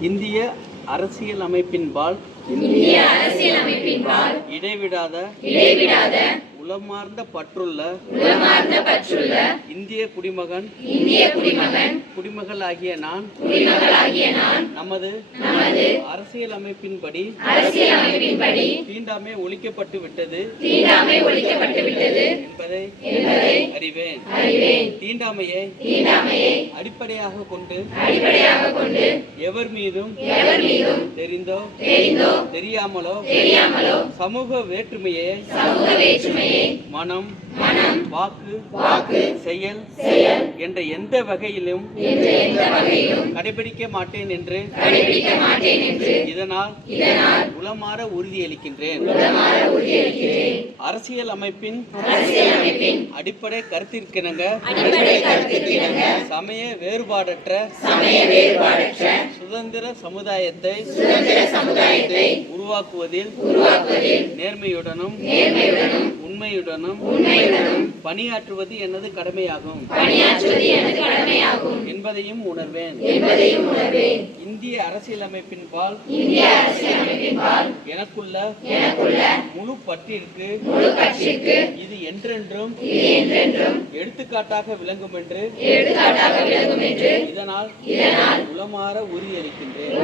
இந்திய அரசியல் அமைப்பின்பால் இந்திய அரசியலமைப்பின்பால் இடைவிடாத இடைவிடாத உளமார்ந்த பற்றுள்ள உளமார்ந்த பற்றுள்ள இந்திய குடிமகன் இந்திய குடிமகன் குடிமகள் ஆகிய நான் குடிமகளாகிய நான் நமது நமது அரசியல் அமைப்பின்படி அரசியலமைப்பின்படி தீண்டாமை ஒழிக்கப்பட்டு விட்டது தீண்டாமை ஒழிக்கப்பட்டு விட்டது என்பதை அறிவேன். அறிவேன். தீண்டாமையை தீண்டாமையை அடிப்படையாக கொண்டு அடிப்படையாக கொண்டு எவர் மீதும் எவர் மீதும் தெரிந்தோ தெரிந்தோ தெரியாமலோ தெரியாமலோ சமூக வேற்றுமையை சமூக வேற்றுமையை மனம் மனம் வாக்கு வாக்கு செயல் செயல் என்ற எந்த வகையிலும் என்ற எந்த வகையிலும் கடைபிடிக்க மாட்டேன் என்று கடைபிடிக்க மாட்டேன் என்று இதனால் இதனால் உளமாற உறுதியளிக்கின்றேன். உளமாற உறுதியளிக்கிறேன். அரசியல் அமைப்பின் அடிப்படை கருத்திற்கிணங்க அடிப்படை கருத்திற்கிணங்க சமய வேறுபாடற்ற சமய வேறுபாடற்ற சுதந்திர சமுதாயத்தை சுதந்திர சமுதாயத்தை உருவாக்குவதில் உருவாக்குவதில் நேர்மையுடனும் நேர்மையுடனும் உண்மையுடனும் பணியாற்றுவது எனது கடமையாகும். பணியாற்றுவது எனது கடமையாகும். என்பதையும் உணர்வேன். இந்திய அரசியலமைப்பின்பால் இந்திய அரசியலமைப்பின்பால் எனக்குள்ள எனக்குள்ள முழு பற்றிற்கு இது என்றென்றும் எடுத்துக்காட்டாக விளங்கும் என்று எடுத்துக்காட்டாக விளங்கும் என்று இதனால் இதனால் உளமாற உறுதியளிக்கின்றேன்.